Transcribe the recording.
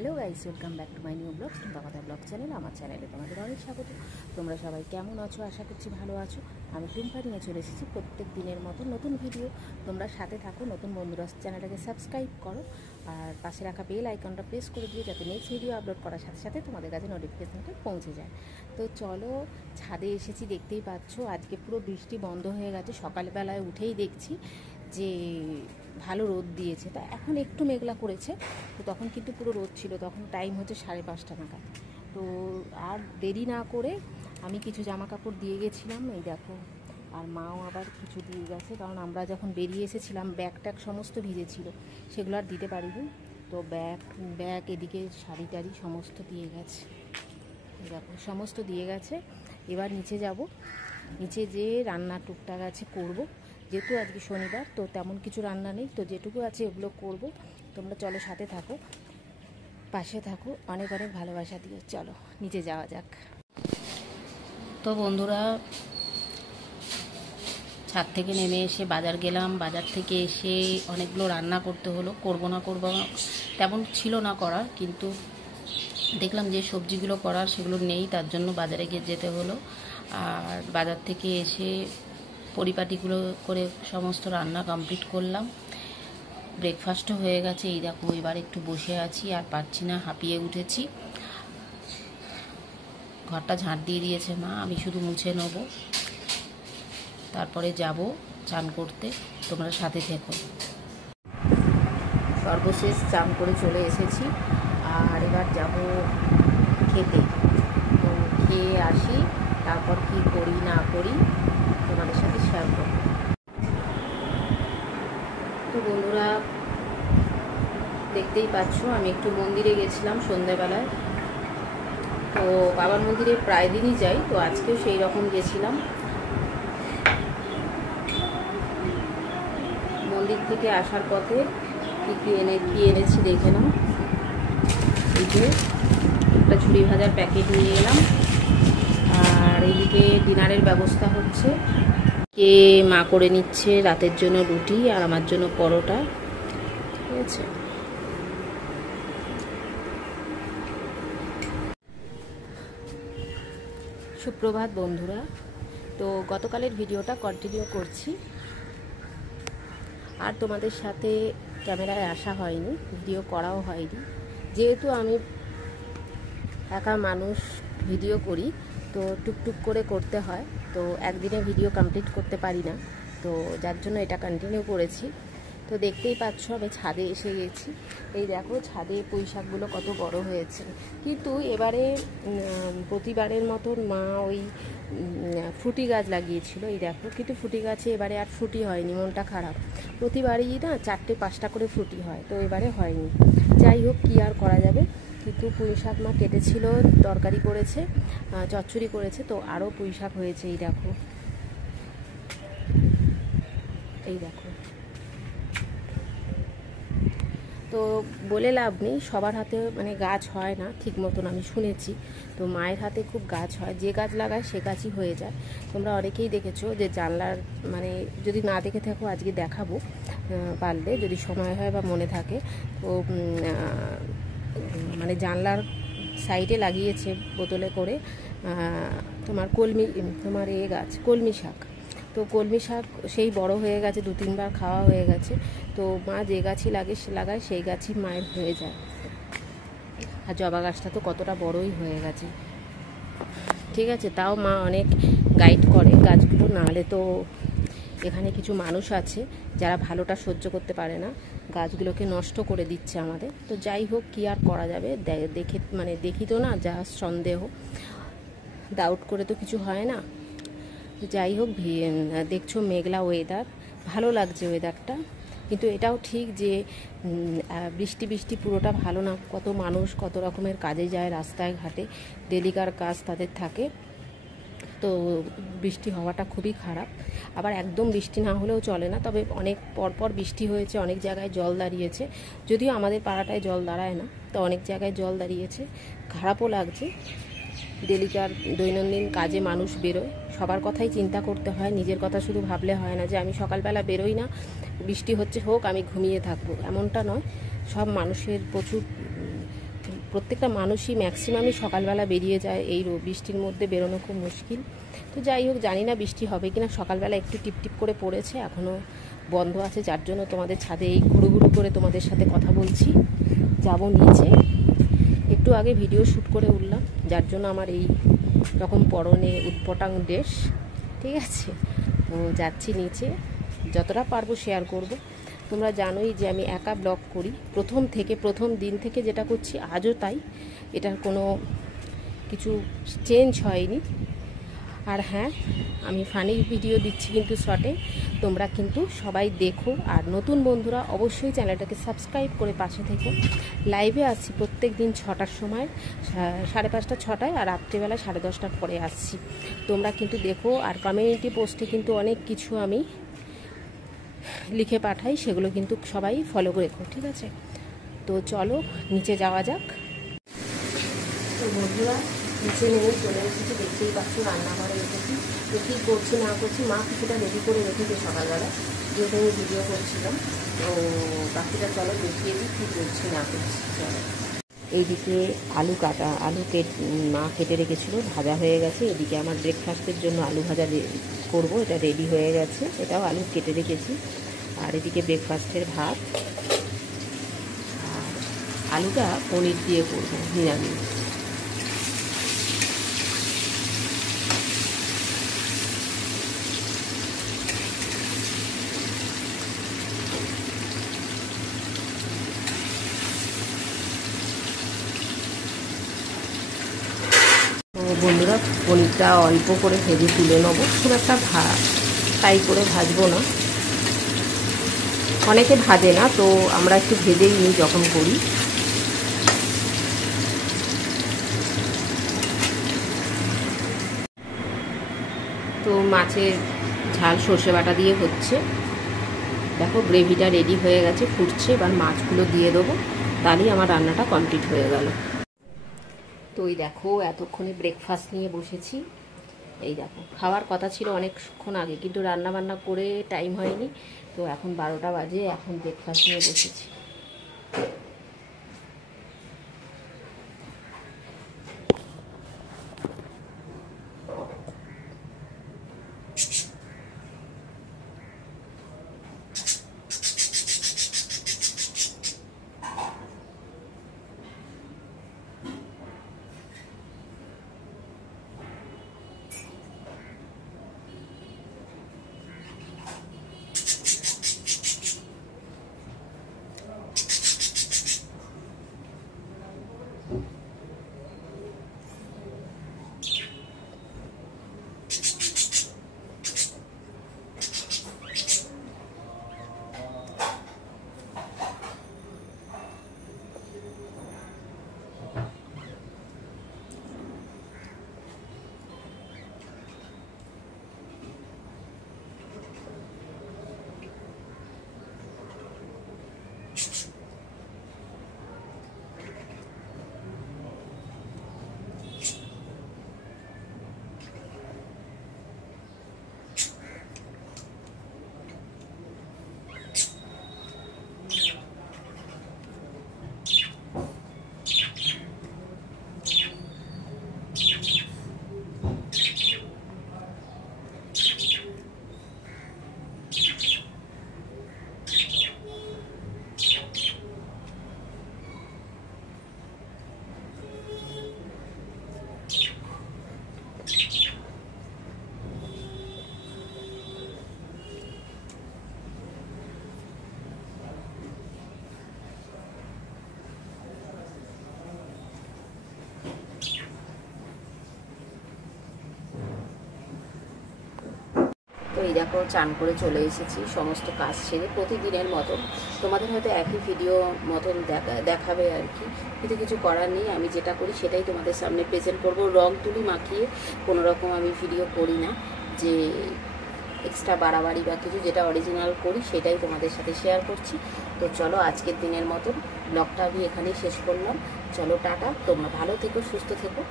Hello guys, welcome back to my new blog Tumpa কথা blog channel. আমার চ্যানেলে তোমাদের অনেক স্বাগত। তোমরা সবাই কেমন আছো? আশা করছি ভালো আছো। আমি টুম্পা নিয়ে চলে এসেছি প্রত্যেক দিনের মতো নতুন ভিডিও। তোমরা সাথে থাকো। নতুন বন্ধুরা চ্যানেলটাকে সাবস্ক্রাইব করো আর পাশে রাখা বেল আইকনটা প্রেস করে দিও, যাতে নেক্সট ভিডিও আপলোড করার সাথে সাথে তোমাদের কাছে নোটিফিকেশানটা পৌঁছে যায়। তো চলো, ছাদে এসেছি, দেখতেই পাচ্ছ আজকে পুরো বৃষ্টি বন্ধ হয়ে গেছে। সকালবেলায় উঠেই দেখছি যে ভালো রোদ দিয়েছে, তা এখন একটু মেঘলা করেছে। তো তখন কিন্তু পুরো রোদ ছিল, তখন টাইম হচ্ছে 5:30 নাগাদ। তো আর দেরি না করে আমি কিছু জামা কাপড় দিয়ে গেছিলাম, এই দেখো, আর মাও আবার কিছু দিয়ে গেছে, কারণ আমরা যখন বেরিয়ে এসেছিলাম ব্যাগ ট্যাগ সমস্ত ভিজেছিল, সেগুলো আর দিতে পারিনি। তো ব্যাগ এদিকে শাড়ি টাড়ি সমস্ত দিয়ে গেছে, দেখো সমস্ত দিয়ে গেছে। এবার নিচে যাব, নিচে যে রান্না টুকটাক আছে করব। যেহেতু আজকে শনিবার, তো তেমন কিছু রান্না নেই, তো যেটুকু আছে ওগুলো করব। তোমরা চলো, সাথে থাকো, পাশে থাকো, অনেক অনেক ভালোবাসা দিও। চলো নিচে যাওয়া যাক। তো বন্ধুরা, ছাদ থেকে নেমে এসে বাজার গেলাম। বাজার থেকে এসে অনেকগুলো রান্না করতে হলো। করব না তেমন ছিল না করার, কিন্তু দেখলাম যে সবজিগুলো করার সেগুলো নেই, তার জন্য বাজারে গিয়ে যেতে হলো। আর বাজার থেকে এসে পরিপাটিগুলো করে সমস্ত রান্না কমপ্লিট করলাম। ব্রেকফাস্টও হয়ে গেছে। এই দেখো, এবার একটু বসে আছি, আর পারছি না, হাঁপিয়ে উঠেছি। ঘরটা ঝাঁট দিয়ে দিয়েছে মা, আমি শুধু মুছে নেব, তারপরে যাব চান করতে। তোমরা সাথে থেকো। সর্বশেষ চান করে চলে এসেছি, আর এবার যাব খেতে। তো খেয়ে আসি, তারপর কি করি না করি তোমাদের সাথে শেয়ার করব। তো বন্ধুরা, দেখতেই পাচ্ছ আমি একটু মন্দিরে গেছিলাম সন্ধ্যাবেলায়। তো বাবার মন্দিরে প্রায় দিনই যাই, তো আজকেও সেই রকম গেছিলাম। মন্দির থেকে আসার পথে কি এনেছি দেখে নাও। এই যে একটা ঝুড়ি ভাজার প্যাকেট নিয়ে এলাম, আর এইদিকে ডিনারের ব্যবস্থা হচ্ছে। কে মা করে নিচ্ছে রাতের জন্য রুটি, আর আমার জন্য পরোটা, ঠিক আছে। সুপ্রভাত বন্ধুরা। তো গতকালের ভিডিওটা কন্টিনিউ করছি, আর তোমাদের সাথে ক্যামেরায় আসা হয়নি, ভিডিও করাও হয়নি। যেহেতু আমি একা মানুষ, ভিডিও করি, তো টুকটুক করে করতে হয়, তো একদিনে ভিডিও কমপ্লিট করতে পারি না, তো যার জন্য এটা কন্টিনিউ করেছি। তো দেখতেই পাচ্ছ আমি ছাদে এসে গেছি। এই দেখো ছাদে পুঁই শাকগুলো কত বড় হয়েছে, কিন্তু এবারে প্রতিবারের মতন মা ওই ফুটি গাছ লাগিয়েছিল, এই দেখো, কিন্তু ফুটি গাছে এবারে আর ফুটি হয়নি, মনটা খারাপ। প্রতিবারই না 4-5টা করে ফুটি হয়, তো এবারে হয়নি। যাই হোক, কী আর করা যাবে। কিন্তু পুঁই শাক মা কেটেছিল, তরকারি করেছে, চচ্চড়ি করেছে, তো আরও পুঁই শাক হয়েছে। এই দেখো, এই দেখো। তো বলে লাভ নেই, সবার হাতে মানে গাছ হয় না ঠিক মতন, আমি শুনেছি। তো মায়ের হাতে খুব গাছ হয়, যে গাছ লাগায় সে গাছই হয়ে যায়। তোমরা অনেকেই দেখেছো যে জানলার, মানে যদি না দেখে থাকো আজকে দেখাবো পারলে, যদি সময় হয় বা মনে থাকে। তো মানে জানলার সাইডে লাগিয়েছে বোতলে করে তোমার গাছ কলমি শাক। তো কলমি শাক সেই বড় হয়ে গেছে, 2-3বার খাওয়া হয়ে গেছে। তো মা যে গাছই লাগায় সেই গাছই মায়ের হয়ে যায়। আর জবা গাছটা তো কতটা বড়ই হয়ে গেছে, ঠিক আছে। তাও মা অনেক গাইড করে গাছগুলো, নাহলে তো এখানে কিছু মানুষ আছে যারা ভালোটা সহ্য করতে পারে না, গাছগুলোকে নষ্ট করে দিচ্ছে আমাদের। তো যাই হোক, কী আর করা যাবে, দেখি তো না, যা সন্দেহ, ডাউট করে তো কিছু হয় না। যাই হোক, দেখছো মেঘলা ওয়েদার, ভালো লাগছে ওয়েদারটা। কিন্তু এটাও ঠিক যে বৃষ্টি পুরোটা ভালো না। কত মানুষ কত রকমের কাজে যায়, রাস্তায় ঘাটে ডেলিকার কাজ তাদের থাকে, তো বৃষ্টি হওয়াটা খুবই খারাপ। আবার একদম বৃষ্টি না হলেও চলে না, তবে অনেক পরপর বৃষ্টি হয়েছে, অনেক জায়গায় জল দাঁড়িয়েছে। যদিও আমাদের পাড়াটায় জল দাঁড়ায় না, তো অনেক জায়গায় জল দাঁড়িয়েছে, খারাপও লাগছে। ডেলিকার দৈনন্দিন কাজে মানুষ বেরোয়, সবার কথাই চিন্তা করতে হয়, নিজের কথা শুধু ভাবলে হয় না যে আমি সকালবেলা বেরোই না, বৃষ্টি হচ্ছে হোক, আমি ঘুমিয়ে থাকবো, এমনটা নয়। সব মানুষের প্রচুর প্রত্যেকটা মানুষই ম্যাক্সিমামই সকালবেলা বেরিয়ে যায়, এই বৃষ্টির মধ্যে বেরোনো খুব মুশকিল। তো যাই হোক, জানি না বৃষ্টি হবে কিনা, সকালবেলা একটু টিপটিপ করে পড়েছে, এখনও বন্ধ আছে, যার জন্য তোমাদের ছাদে এই ঘুরু ঘুরু করে তোমাদের সাথে কথা বলছি। যাব নিচে, একটু আগে ভিডিও শ্যুট করে উঠলাম, যার জন্য আমার এই রকম পরনে উৎপটাং ড্রেস, ঠিক আছে। তো যাচ্ছি নিচে, যতটা পারবো শেয়ার করব। তোমরা জানোই যে আমি একা ব্লগ করি, প্রথম দিন থেকে যেটা করছি আজও তাই, এটার কোনো কিছু চেঞ্জ হয়নি। আর হ্যাঁ, আমি ফানি ভিডিও দিচ্ছি কিন্তু শর্টে, তোমরা কিন্তু সবাই দেখো। আর নতুন বন্ধুরা অবশ্যই চ্যানেলটাকে সাবস্ক্রাইব করে পাশে থেকো। লাইভে আসছি প্রত্যেক দিন 6টার সময়, 5:30 6টায়, আর রাত্রিবেলা 10:30টার পরে আসছি। তোমরা কিন্তু দেখো, আর কমিউনিটি পোস্টে কিন্তু অনেক কিছু আমি লিখে পাঠাই, সেগুলো কিন্তু সবাই ফলো করে রেখো, ঠিক আছে। তো চলো নিচে যাওয়া যাক। তো বন্ধুরা, নিচে নেমে চলে এসেছি, দেখতেই পাচ্ছ রান্নাঘরে এসেছি। তো কী করছি না করছি, মা কিছুটা রেডি করে রেখেছে সকালবেলা, যেহেতু আমি ভিডিও করছিলাম। তো বাকিটা চলো দেখিয়ে দিই কী করছি না করছি। চলো, এইদিকে আলু মা কেটে রেখেছিল, ভাজা হয়ে গেছে। এদিকে আমার ব্রেকফাস্টের জন্য আলু ভাজা করব, এটা রেডি হয়ে গেছে, এটাও আলু কেটে রেখেছি। আর এদিকে ব্রেকফাস্টের ভাত, আর আলুটা পনির দিয়ে করবো নিরামিষ। তো বন্ধুরা, পনিরটা অল্প করে ভেজে তুলে নেবো, খুব একটা ফ্রাই করে ভাজবো না, অনেকে ভাজে না, তো আমরা একটু ভেজেই নিই যখন করি। তো মাছের ঝাল সর্ষে বাটা দিয়ে হচ্ছে, দেখো গ্রেভিটা রেডি হয়ে গেছে, ফুটছে। এবার মাছগুলো দিয়ে দেবো, তাহলেই আমার রান্নাটা কমপ্লিট হয়ে গেল। তো এই দেখো, এতক্ষণে ব্রেকফাস্ট নিয়ে বসেছি। এই দেখো, খাওয়ার কথা ছিল অনেকক্ষণ আগে, কিন্তু রান্না বান্না করে টাইম হয়নি। তো এখন 12টা বাজে, এখন ব্রেকফাস্ট নিয়ে বসেছি। তো এই দেখো, চান করে চলে এসেছি, সমস্ত কাজ ছেড়ে প্রতিদিনের মতন। তোমাদের হয়তো একই ভিডিও মতন দেখাবে আর কি, কিন্তু কিছু করার নেই। আমি যেটা করি সেটাই তোমাদের সামনে প্রেজেন্ট করব। রং তুলি মাখিয়ে কোনো রকম আমি ভিডিও করি না, যে এক্সট্রা বাড়াবাড়ি বা কিছু, যেটা অরিজিনাল করি সেটাই তোমাদের সাথে শেয়ার করছি। তো চলো, আজকের দিনের মতন ব্লগটা আমি এখানেই শেষ করলাম। চলো টাটা, তোমরা ভালো থেকো, সুস্থ থেকো।